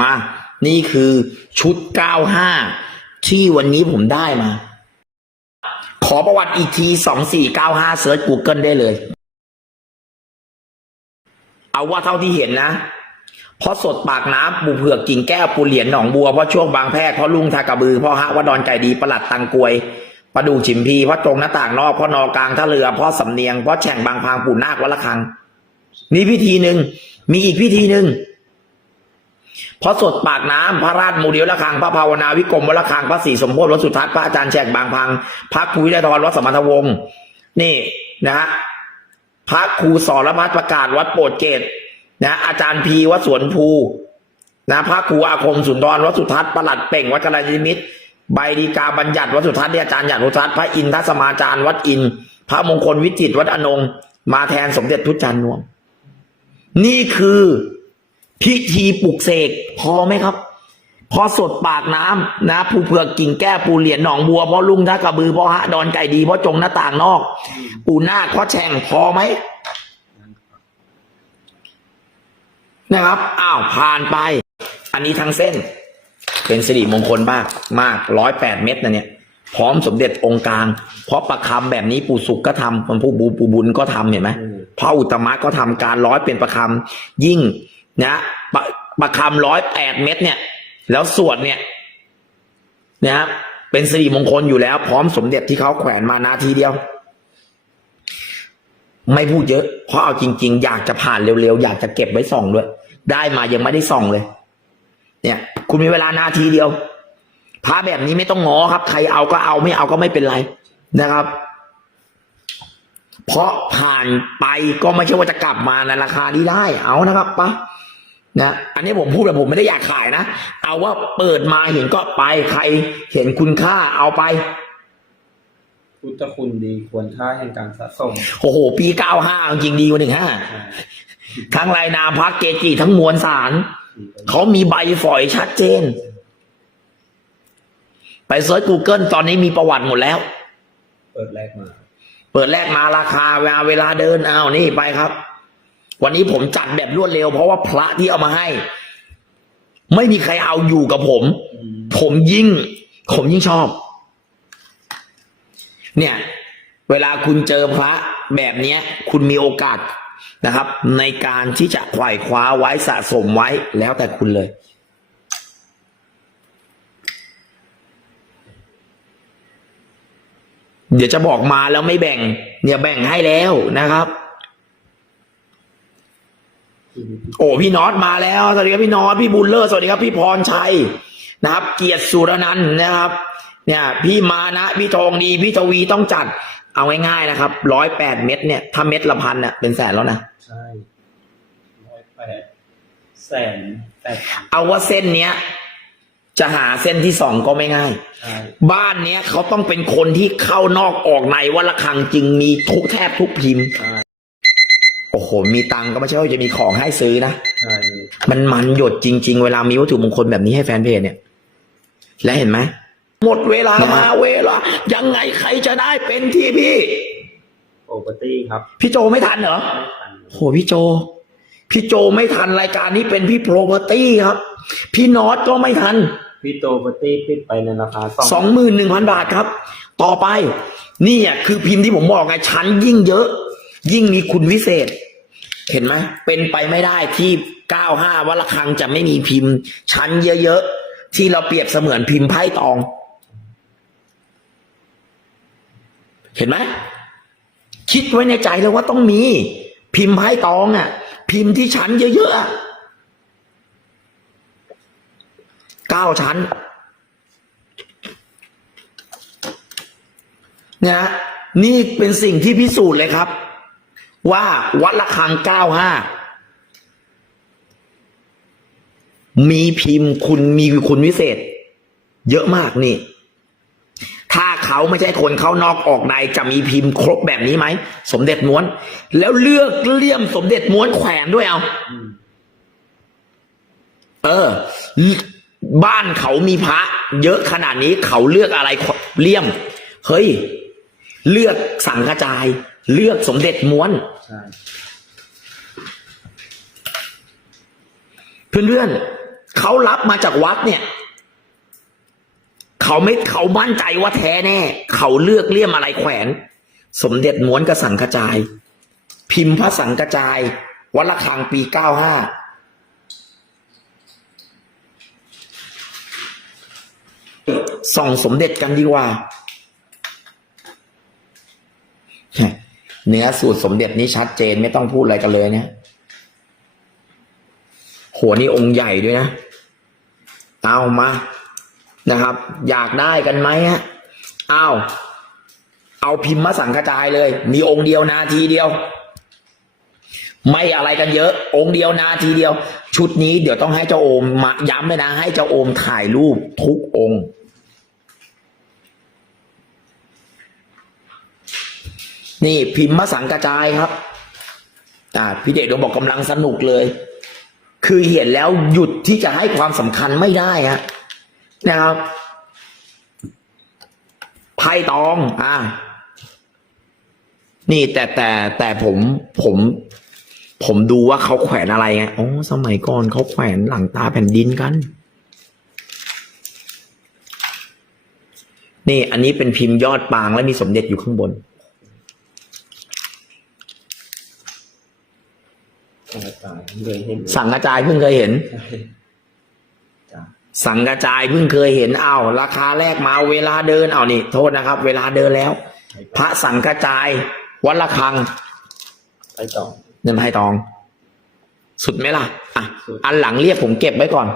มา นี่คือชุด 95 ที่วันนี้ผมได้มา ขอประวัติอีกที 2495 เซิร์ช Google ได้เลย เอาว่าเท่าที่เห็นนะเพราะสดปากน้ำปูเผือกกิ่งแก้วปูเหรียญหนองบัวเพราะช่วงบางแพรกเพราะลุงทากระบือเพราะฮะวัดดอนไก่ดีประหลัดตังกวยประดูฉิมพีเพราะตรงหน้าต่างนอกเพราะนอกลางท่าเรือเพราะสำเนียงเพราะแฉ่งบางพางปูนาควัดละคัง นี่พิธีหนึ่งมีอีกพิธีหนึ่ง พระสดปากน้ำพระราชโมเดลละคัง พระภาวนาวิกรมวัดละคัง พระศรีสมโพธิวัดสุทัศน์พระอาจารย์แฉกบางพัง พระครูวิไลธรวัดสมรรถวงศ์นี่นะฮะพระครูสอนพัฒประกาศวัดโปรดเกตนะอาจารย์พีวัดสวนภูนะพระครูอาคมสุนทรวัดสุทัศน์ประหลัดเป่งวัดกระยามิตรใบดีกาบัญญัติวัดสุทัศน์ที่อาจารย์หยัดวัดสุทัศน์พระอินทสมาจารย์วัดอิน พระมงคลวิจิตวัดอนงมาแทนสมเด็จทุจันทร์นวม นี่คือ พิธีปลุกเสกพอไหมครับ พอสดปากน้ำนะผู้เผือกกิ่งแก้วปูเหรียญหนองบัวเพราะลุงท่ากระบือเพราะฮะดอนไก่ดีเพราะจงหน้าต่างนอก ปูนาคเพราะแฉ่งพอไหมนะครับอ้าวผ่านไป อันนี้ทั้งเส้น เป็นสิริมงคลมากมากร้อยแปดเม็ดนะเนี่ยพร้อมสมเด็จองค์กลาง เพราะประคำแบบนี้ปู่สุกก็ทำมันผู้บูปูบุญก็ทำเห็นไหมอืมพระอุตตมะก็ทำการร้อยเป็นประคำยิ่ง นะประประคำร้อยแปดเม็ดเนี่ย แล้วสวดเนี่ยนะครับเป็นสิริมงคลอยู่แล้ว พร้อมสมเด็จที่เขาแขวนมานาทีเดียว ไม่พูดเยอะ เพราะเอาจริง ๆ อยากจะผ่านเร็วๆ อยากจะเก็บไว้ส่องด้วย ได้มายังไม่ได้ส่องเลย เนี่ย คุณมีเวลานาทีเดียวพระแบบนี้ไม่ต้องงอครับ ใครเอาก็เอาไม่เอาก็ไม่เป็นไรนะครับ เพราะผ่านไปก็ไม่ใช่ว่าจะกลับมาในราคานี้ได้ เอานะครับปะ นะอันนี้ผมพูดแบบผมไม่ได้อยากขายนะ เอาว่าเปิดมาเห็นก็ไปใครเห็นคุณค่าเอาไป พุทธคุณดีควรค่าแห่งการสะสม โอ้โห ปีเก้าห้าจริงดีกว่าหนึ่งห้าใช่ทั้งรายนามพักเกจิทั้งมวลสาร เขามีใบฝอยชัดเจน ไปเซิร์ช Google ตอนนี้มีประวัติหมดแล้ว เปิดแรกมา เปิดแรกมาราคาเวลาเวลาเดินเอานี่ไปครับ วันนี้ผมจัดแบบรวดเร็ว เพราะว่าพระที่เอามาให้ ไม่มีใครเอาอยู่กับผม ผมยิ่ง ผมยิ่งชอบ เนี่ย เวลาคุณเจอพระแบบเนี้ย คุณมีโอกาสนะครับ ในการที่จะไขว่คว้าไว้สะสมไว้แล้วแต่คุณเลยเดี๋ยวจะบอกมาแล้วไม่แบ่ง เนี่ยแบ่งให้แล้วนะครับ โอ้พี่น็อตมาแล้ว สวัสดีครับพี่น็อตพี่บุญเลิศสวัสดีครับพี่พรชัยนะครับ เกียรติสุรนันท์นะครับ เนี่ย พี่มานะ พี่ทองดี พี่ทวีต้องจัด เอาง่ายๆนะครับร้อยแปดเม็ดเนี่ยถ้าเม็ดละพันเนี่ยเป็นแสนแล้วนะใช่ร้อยแปดแสนแปดพันเอาว่าเส้นเนี้ยจะหาเส้นที่สองก็ไม่ง่ายใช่บ้านเนี้ยเขาต้องเป็นคนที่เข้านอกออกในวัดละคังจริงมีทุกแทบทุกพิมพ์ใช่ โอ้โห มีตังค์ก็ไม่ใช่ว่าจะมีของให้ซื้อนะ ใช่มันมันหยดจริง ๆ เวลามีวัตถุมงคลแบบนี้ให้แฟนเพจเนี่ย และเห็นไหมหมดเวลาเวลา ยังไงใครจะได้เป็นที่พี่ โอเปอร์ตี้ครับพี่โจไม่ทันเหรอ ไม่ทันโหพี่โจ พี่โจไม่ทันรายการนี้เป็นพี่โปรเปอร์ตี้ครับ พี่นอตก็ไม่ทัน พี่โตโอเปอร์ตี้ปิดไปในราคาสองสองหมื่นหนึ่งพันบาทครับ ต่อไป นี่อะคือพิมพ์ที่ผมบอกไงชั้นยิ่งเยอะ ยิ่งมีคุณวิเศษ เห็นไหมเป็นไปไม่ได้ที่ 95วัละคังจะไม่มีพิมพ์ ชั้นเยอะๆ ที่เราเปรียบเสมือนพิมพ์ไพ่ตอง เห็นไหมคิดไว้ในใจแล้วว่าต้องมี พิมพ์ไพ่ตองอะ พิมพ์ที่ชั้นเยอะๆเก้าชั้นนะฮะนี่เป็นสิ่งที่พิสูจน์เลยครับ ว่าวัดละคัง95มีพิมพ์คุณมีคุณวิเศษ เยอะมากนี่ ถ้าเขาไม่ใช่คนเข้านอกออกในจะมีพิมพ์ครบแบบนี้ไหม สมเด็จม้วน แล้วเลือกเลี่ยมสมเด็จม้วนแขวนด้วยเอาเออ บ้านเขามีพระ เยอะขนาดนี้เขาเลือกอะไรเลี่ยม เฮ้ย เลือกสังกระจาย เลือกสมเด็จม้วน ใช่เพื่อนๆเขารับมาจากวัดเนี่ย เขาไม่เขามั่นใจว่าแท้แน่ เขาเลือกเลี่ยมอะไรแขวน สมเด็จม้วนกระสังกระจาย พิมพ์พระสังกระจาย วัดระฆังปีเก้าห้าส่องสมเด็จกันดีกว่า เนื้อสูตรสมเด็จนี้ชัดเจนไม่ต้องพูดอะไรกันเลยเนี่ยโหนี่องค์ใหญ่ด้วยนะ เอามานะครับ อยากได้กันไหมฮะเอาเอาพิมพ์มาสังกระจายเลย มีองค์เดียวนาทีเดียว ไม่อะไรกันเยอะ องค์เดียวนาทีเดียว ชุดนี้เดี๋ยวต้องให้เจ้าโอมมาย้ำเลยนะ ให้เจ้าโอมถ่ายรูปทุกองค์ นี่พิมพ์มาสังกระจายครับอ่าพี่เดชโดบอกกำลังสนุกเลย คือเห็นแล้วหยุดที่จะให้ความสำคัญไม่ได้ฮะนะครับไพ่ตอง อ่า นี่แต่แต่แต่ผมผม ผมดูว่าเขาแขวนอะไรไงอ๋อสมัยก่อนเขาแขวนหลังตาแผ่นดินกัน นี่ อันนี้เป็นพิมพ์ยอดปางและมีสมเด็จอยู่ข้างบน ตายตายเลยเห็นสังกระจายเพิ่งเคยเห็นใช่จ้ะสังกระจายเพิ่งเคยเห็นเอาราคาแรกมาเวลาเดินเอานี่โทษนะครับ เวลาเดินแล้ว พระสังกระจายวัดละคังไปต่อเงินไทยทอง สุดไหมล่ะอะสุดอันหลังเรียกผมเก็บไว้ก่อน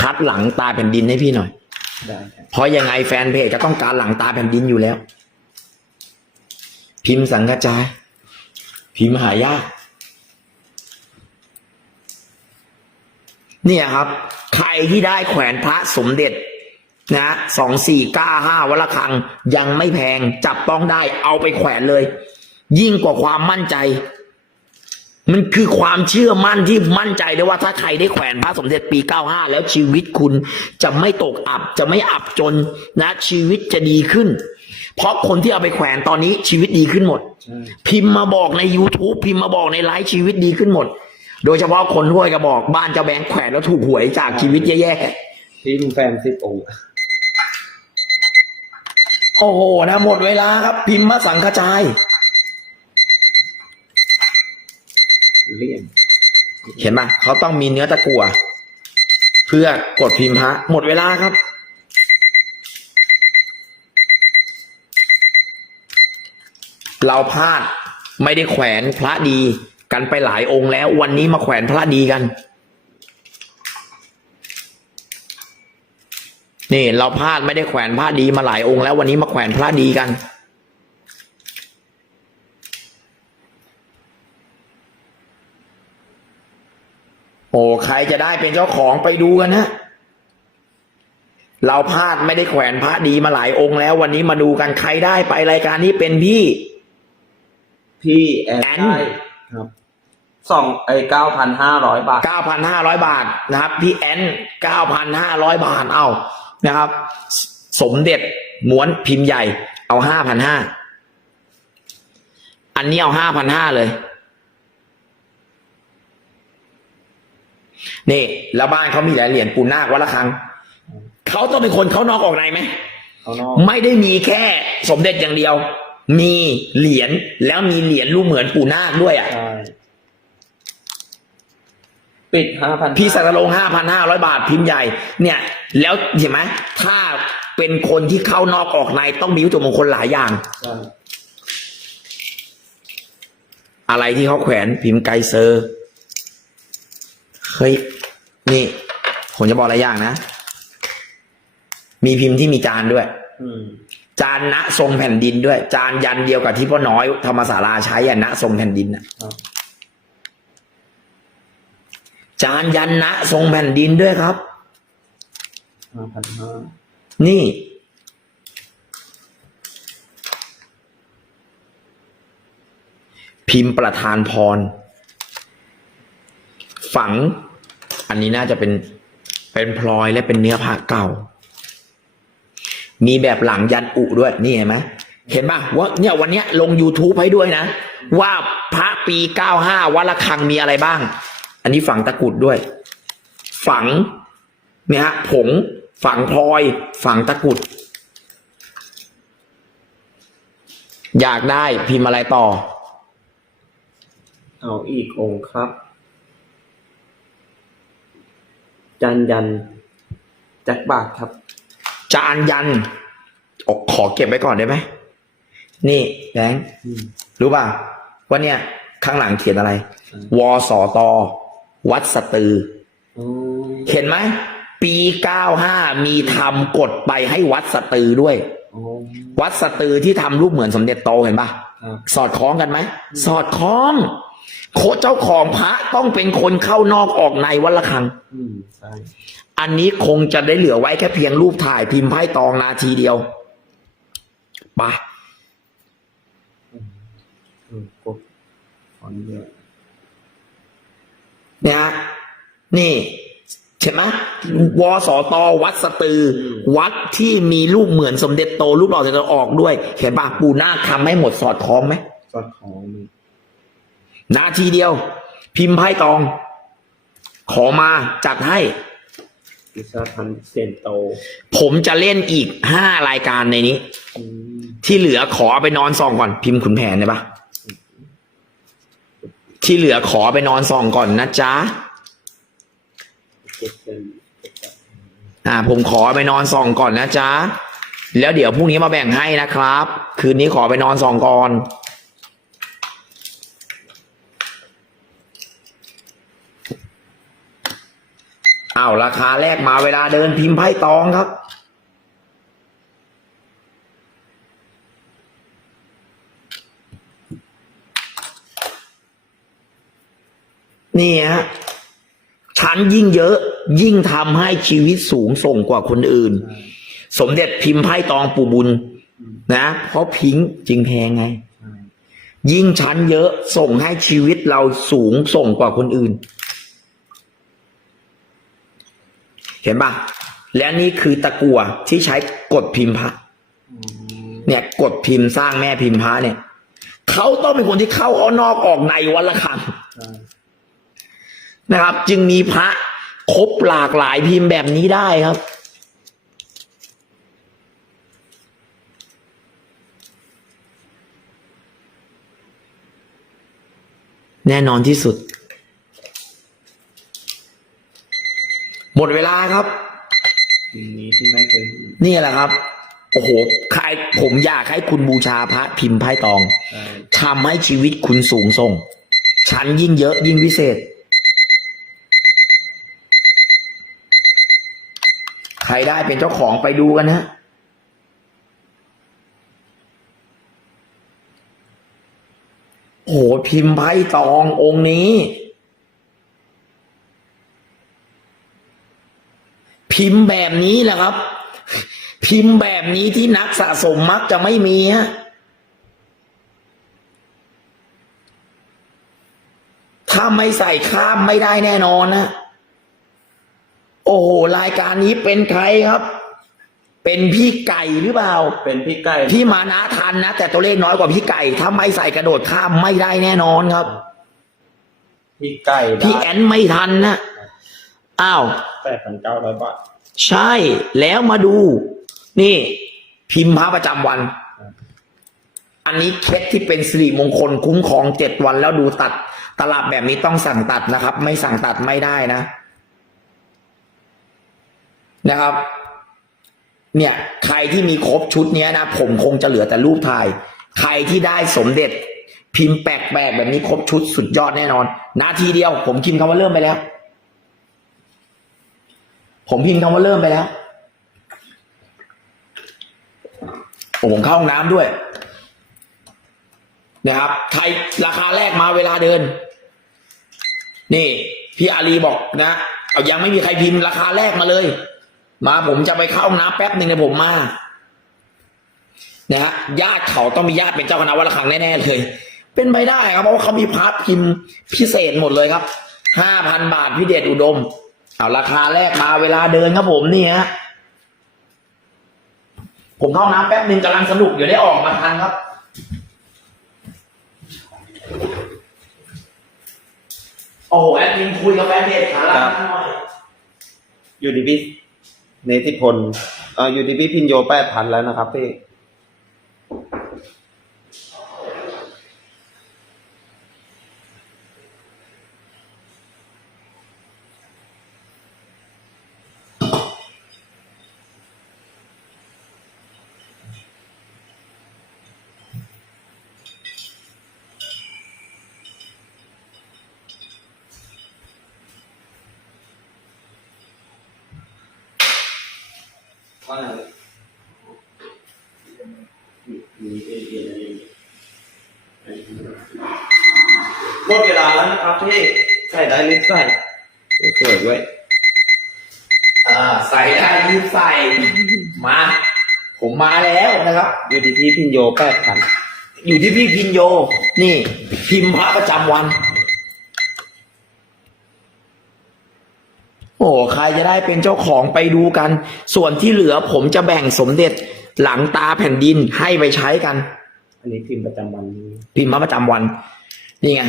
คัดหลังตาแผ่นดินให้พี่หน่อยได้ครับเพราะยังไงแฟนเพจก็ต้องการหลังตาแผ่นดินอยู่แล้ว พิมพ์สังกระจาย พิมพ์หายาก เนี่ยครับ ใครที่ได้แขวนพระสมเด็จนะสองสี่เก้าห้าวัดละคังยังไม่แพงจับต้องได้เอาไปแขวนเลย ยิ่งกว่าความมั่นใจ มันคือความเชื่อมั่นที่มั่นใจได้ว่าถ้าใครได้แขวนพระสมเด็จปี95แล้วชีวิตคุณจะไม่ตกอับจะไม่อับจนนะ ชีวิตจะดีขึ้น เพราะคนที่เอาไปแขวนตอนนี้ชีวิตดีขึ้นหมดใช่พิมพ์มาบอกใน YouTube พิมพ์มาบอกในไลฟ์ชีวิตดีขึ้นหมด โดยเฉพาะคนห้วยกระบอกบ้านเจ้าแบงค์แขวนแล้วถูกหวยจากชีวิตแย่ๆที่ลุงแฟนสิบองค์โอ้โหนะหมดเวลาครับ พิมพ์มาสังกระจาย เลี่ยนเห็นไหมเขาต้องมีเนื้อตะกั่วเพื่อกดพิมพ์พระหมดเวลาครับ เราพลาดไม่ได้แขวนพระดี กันไปหลายองค์แล้ว วันนี้มาแขวนพระดีกัน นี่เราพลาดไม่ได้แขวนพระดีมาหลายองค์แล้ว วันนี้มาแขวนพระดีกันโอ้ใครจะได้เป็นเจ้าของไปดูกันนะเราพลาดไม่ได้แขวนพระดีมาหลายองค์แล้ว วันนี้มาดูกันใครได้ไปรายการนี้เป็นพี่ พี่แอนแอนได้ ครับสองไอเก้าพันห้าร้อยบาท9,500บาทนะครับ พี่แอน9,500บาทเอานะครับ สมเด็จม้วนพิมพ์ใหญ่ เอา5,500อันนี้เอา5,500เลย นี่ แล้วบ้านเขามีหลายเหรียญปูนาควัดละครังเขาต้องเป็นคนเขานอกออกในไหมเขานอกไม่ได้มีแค่สมเด็จอย่างเดียว มีเหรียญแล้วมีเหรียญรูปเหมือนปู่นาคด้วยอะ ใช่ปิดห้าพันพี่สักกะโลงห้าพันห้าร้อยบาทพิมพ์ใหญ่ เนี่ย แล้วเห็นไหมถ้าเป็นคนที่เข้านอกออกในต้องมีวัตถุมงคลหลายอย่างใช่อะไรที่เขาแขวนพิมพ์ไกเซอร์เฮ้ยนี่ ผมจะบอกอะไรอย่างนะ มีพิมพ์ที่มีจานด้วย อืม จานณทรงแผ่นดินด้วย จานยันเดียวกับที่พ่อน้อยธรรมศาลาใช้อะณทรงแผ่นดินน่ะครับจานยันณทรงแผ่นดินด้วยครับห้าพันห้านี่ พิมพ์ประธานพร ฝัง อันนี้น่าจะเป็นเป็นพลอยและเป็นเนื้อผ้าเก่า มีแบบหลังยันอุด้วยนี่เห็นไหมเห็นป่ะว่าเนี่ยวันเนี้ยลง YouTube ให้ด้วยนะ ว่าพระปี 95วัดละคังมีอะไรบ้าง อันนี้ฝังตะกุดด้วย ฝังเนี่ยฮะผง ฝังพลอย ฝังตะกุด อยากได้พิมพ์อะไรต่อ เอาอีกองค์ครับ จันยัน จักรบาทครับ จานยันออกขอเก็บไว้ก่อนได้ไหม นี่แบงค์อืมรู้ป่ะว่าเนี่ย ข้างหลังเขียนอะไรอืมวสต วัดสตืออ๋อเห็นไหม ปีเก้าห้ามีทำกฎไปให้วัดสตือด้วยอ๋อวัดสตือที่ทำรูปเหมือนสมเด็จโตเห็นป่ะครับสอดคล้องกันไหม สอดคล้อง โคเจ้าของพระต้องเป็นคนเข้านอกออกในวัดละคังอืมใช่อันนี้คงจะได้เหลือไว้แค่เพียงรูปถ่ายพิมพ์ไพ่ตองนาทีเดียวไปอืมอืมกดขอนเยอะเนี่ยฮะนี่เห็นไหมวสตวัดสตือ วัดที่มีรูปเหมือนสมเด็จโตรูปหล่อสมเด็จโตออกด้วย เห็นป่ะปูนาคทำให้หมดสอดคล้องไหม สอดของมีนาทีเดียว พิมพ์ไพ่ตอง ขอมาจัดให้วิชาพันเซียนโต ผมจะเล่นอีกห้ารายการในนี้อืมที่เหลือขอเอาไปนอนส่องก่อน พิมพ์ขุนแผนได้ปะที่เหลือขอไปนอนส่องก่อนนะจ๊ะเจ็ดเป็นเจ็ดแบบอ่า ผมขอไปนอนส่องก่อนนะจ๊ะแล้วเดี๋ยวพรุ่งนี้มาแบ่งให้นะครับ คืนนี้ขอไปนอนส่องก่อน อ้าวราคาแรกมาเวลาเดินพิมพ์ไพ่ตองครับ นี่ฮะชั้นยิ่งเยอะ ยิ่งทำให้ชีวิตสูงส่งกว่าคนอื่นใช่สมเด็จพิมพ์ไพ่ตองปู่บุญอืมนะเพราะพิงค์จึงแพงไงใช่ยิ่งชั้นเยอะส่งให้ชีวิตเราสูงส่งกว่าคนอื่น เห็นปะและนี่คือตะกั่วที่ใช้กดพิมพ์พระอืมเนี่ยกดพิมพ์สร้างแม่พิมพ์พระเนี่ยเขาต้องเป็นคนที่เข้าเอานอกออกในวันละครั้งใช่นะครับ จึงมีพระครบหลากหลายพิมพ์แบบนี้ได้ครับ แน่นอนที่สุด หมดเวลาครับทีนี้ที่ไม่เคยเห็นนี่แหละครับ โอ้โหใครผมอยากให้คุณบูชาพระพิมพ์ไพ่ตองใช่ทำให้ชีวิตคุณสูงส่ง ชั้นยิ่งเยอะยิ่งพิเศษ ใครได้เป็นเจ้าของไปดูกันนะ โอ้โหพิมพ์ไพ่ตององค์นี้ พิมพ์แบบนี้แหละครับ พิมพ์แบบนี้ที่นักสะสมมักจะไม่มีฮะถ้าไม่ใส่ข้ามไม่ได้แน่นอนนะ โอ้โห รายการนี้เป็นใครครับ เป็นพี่ไก่หรือเปล่า เป็นพี่ไก่พี่มานะทันนะ แต่ตัวเลขน้อยกว่าพี่ไก่ถ้าไม่ใส่กระโดดข้ามไม่ได้แน่นอนครับ พี่ไก่พี่แอนไม่ทันนะ อ้าวแปดพันเก้าร้อยบาท ใช่แล้วมาดู นี่ พิมพ์พระประจำวัน อันนี้เคสที่เป็นสิริมงคลคุ้มครองเจ็ดวันแล้วดูตัด ตลับแบบนี้ต้องสั่งตัดนะครับ ไม่สั่งตัดไม่ได้นะ นะครับ เนี่ย ใครที่มีครบชุดเนี้ยนะ ผมคงจะเหลือแต่รูปถ่าย ใครที่ได้สมเด็จ พิมพ์แปลกๆแบบนี้ครบชุดสุดยอดแน่นอน นาทีเดียว ผมพิมพ์คำว่าเริ่มไปแล้ว ผมพิมพ์คำว่าเริ่มไปแล้วผมเข้าห้องน้ำด้วย นะครับใครราคาแรกมาเวลาเดิน นี่ พี่อาลีบอกนะเอายังไม่มีใครพิมพ์ราคาแรกมาเลย มาผมจะไปเข้าห้องน้ำแป๊บหนึ่งนะผมมานะฮะญาติเขาต้องมีญาติเป็นเจ้าคณะวัดระฆังแน่ๆเลย เป็นไปได้ครับเพราะว่าเขามีพาร์ทพิมพ์พิเศษหมดเลยครับห้าพันบาทพี่เดชอุดม เอาราคาแรกมาเวลาเดินครับผมนี่ฮะผมเข้าห้องน้ำแป๊บหนึ่งกำลังสนุกอยู่ได้ออกมาทันครับ โอ้โหแอดมินคุยกับแฟนเพจขาลาหน่อยอยู่ที่พี่เนติพลเอ่ออยู่ที่พี่พินโยแปดพันแล้วนะครับพี่ ว่าหมดเวลาแล้วนะครับพี่ใส่ได้หรือใส่สวยๆเว้ยอ่าใส่ได้รีบใส่มา ผมมาแล้วนะครับ อยู่ที่พี่พินโยแปดพันอยู่ที่พี่พินโย นี่พิมพ์พระประจำวัน โอ้ใครจะได้เป็นเจ้าของไปดูกัน ส่วนที่เหลือผมจะแบ่งสมเด็จหลังตาแผ่นดินให้ไปใช้กัน อันนี้พิมพ์ประจำวันนี้พิมพ์พระประจำวัน นี่ไง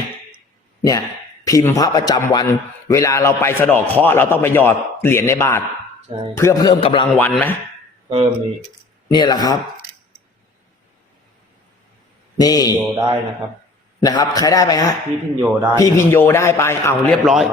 เนี่ย พิมพ์พระประจำวัน เวลาเราไปสะเดอกเคราะห์เราต้องไปหยอดเหรียญในบาทใช่เพื่อเพิ่มกำลังวันไหมเพิ่มนี่เนี่ยแหละครับ นี่โยได้นะครับ นะครับ ใครได้ไปฮะ พี่พินโยได้ พี่พินโยได้ไป เอาเรียบร้อย